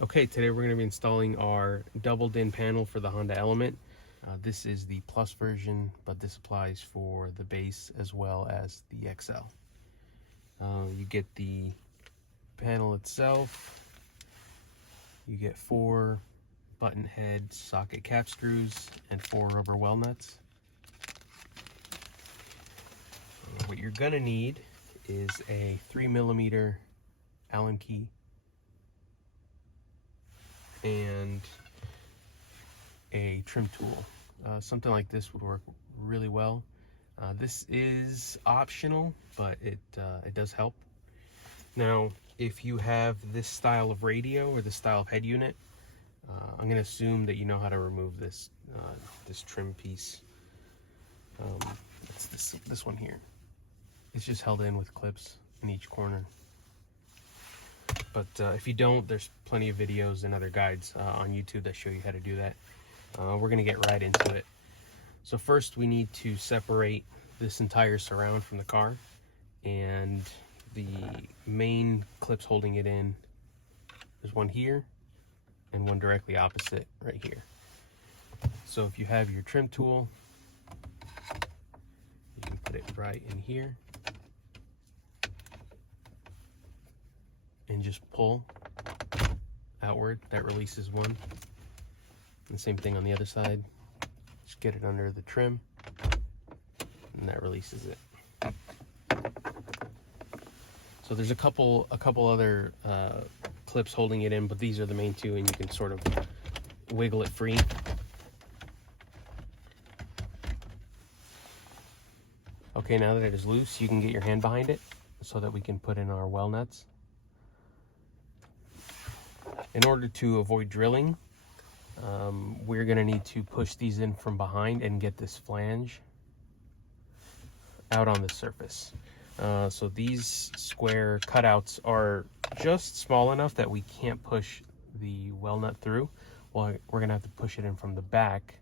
Okay, today we're going to be installing our double din panel for the Honda Element. This is the Plus version, but this applies for the base as well as the XL. You get the panel itself. You get 4 button head socket cap screws and 4 rubber well nuts. What you're going to need is a 3mm Allen key and a trim tool. Something like this would work really well. This is optional, but it does help. Now, if you have this style of radio or this style of head unit, I'm going to assume that you know how to remove this this trim piece. It's this one here. It's just held in with clips in each corner. But if you don't, there's plenty of videos and other guides on YouTube that show you how to do that. We're going to get right into it. So first we need to separate this entire surround from the car, and the main clips holding it in, there's one here and one directly opposite right here. So if you have your trim tool, you can put it right in here and just pull outward. That releases one. And the same thing on the other side. Just get it under the trim and that releases it. So there's a couple other clips holding it in, but these are the main two, and you can sort of wiggle it free. Okay, now that it is loose, you can get your hand behind it so that we can put in our well nuts. In order to avoid drilling, we're going to need to push these in from behind and get this flange out on the surface. So these square cutouts are just small enough that we can't push the well nut through. Well, we're going to have to push it in from the back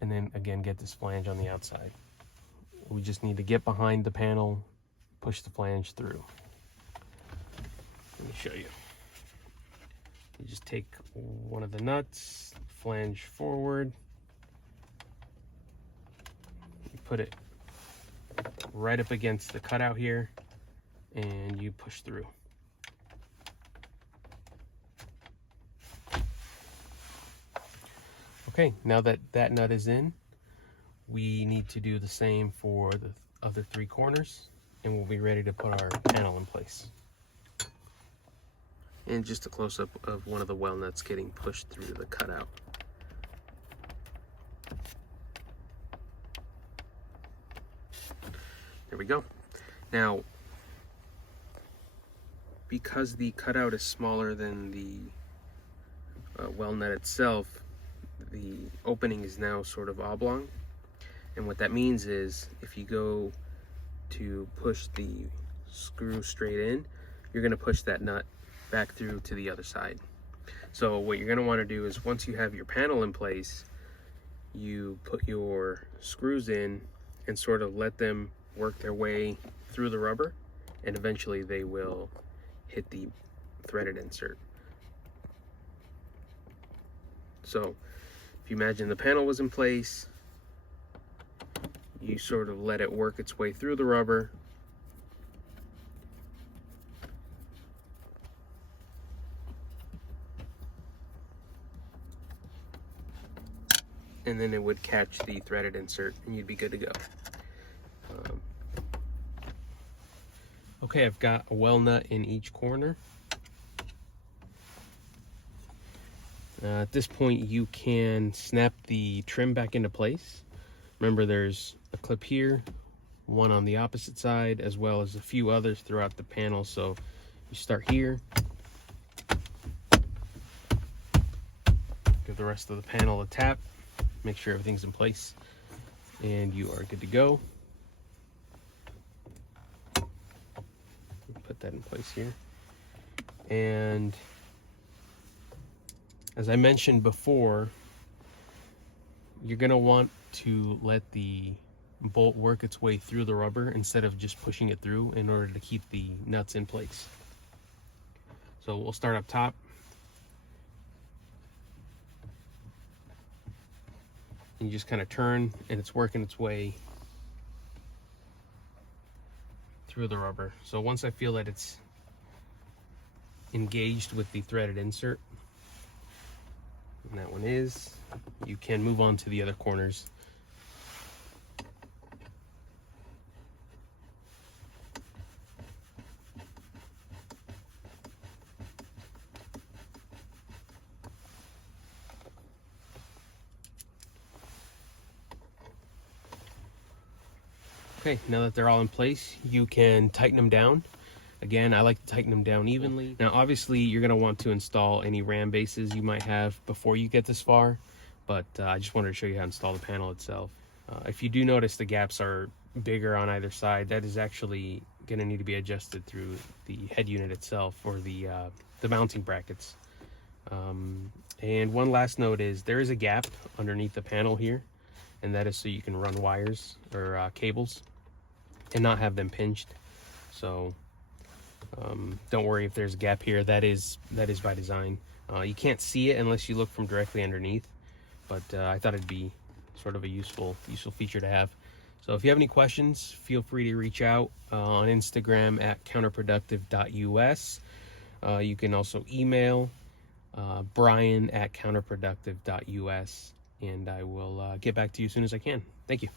and then again get this flange on the outside. We just need to get behind the panel, push the flange through. Let me show you. You just take one of the nuts, flange forward, you put it right up against the cutout here, and you push through. Okay, now that that nut is in, we need to do the same for the other 3 corners, and we'll be ready to put our panel in place. And just a close-up of one of the well nuts getting pushed through the cutout. There we go. Now, because the cutout is smaller than the well nut itself, the opening is now sort of oblong. And what that means is if you go to push the screw straight in, you're going to push that nut back through to the other side. So what you're going to want to do is, once you have your panel in place, you put your screws in and sort of let them work their way through the rubber, and eventually they will hit the threaded insert. So if you imagine the panel was in place, you sort of let it work its way through the rubber, and then it would catch the threaded insert and you'd be good to go. Okay, I've got a well nut in each corner. At this point you can snap the trim back into place. Remember, there's a clip here, one on the opposite side, as well as a few others throughout the panel. So you start here, give the rest of the panel a tap, make sure everything's in place, and you are good to go. Put that in place here. And as I mentioned before, you're going to want to let the bolt work its way through the rubber instead of just pushing it through, in order to keep the nuts in place. So we'll start up top. And you just kind of turn, and it's working its way through the rubber. So once I feel that it's engaged with the threaded insert, and that one is, you can move on to the other corners. Okay, now that they're all in place, you can tighten them down. Again, I like to tighten them down evenly. Now, obviously, you're going to want to install any RAM bases you might have before you get this far, but I just wanted to show you how to install the panel itself. If you do notice the gaps are bigger on either side, that is actually going to need to be adjusted through the head unit itself, or the mounting brackets. And one last note is there is a gap underneath the panel here, and that is so you can run wires or cables and not have them pinched. So don't worry if there's a gap here. That is by design. You can't see it unless you look from directly underneath, but I thought it'd be sort of a useful feature to have. So if you have any questions, feel free to reach out on Instagram at counterproductive.us. You can also email Brian at counterproductive.us, and I will get back to you as soon as I can. Thank you.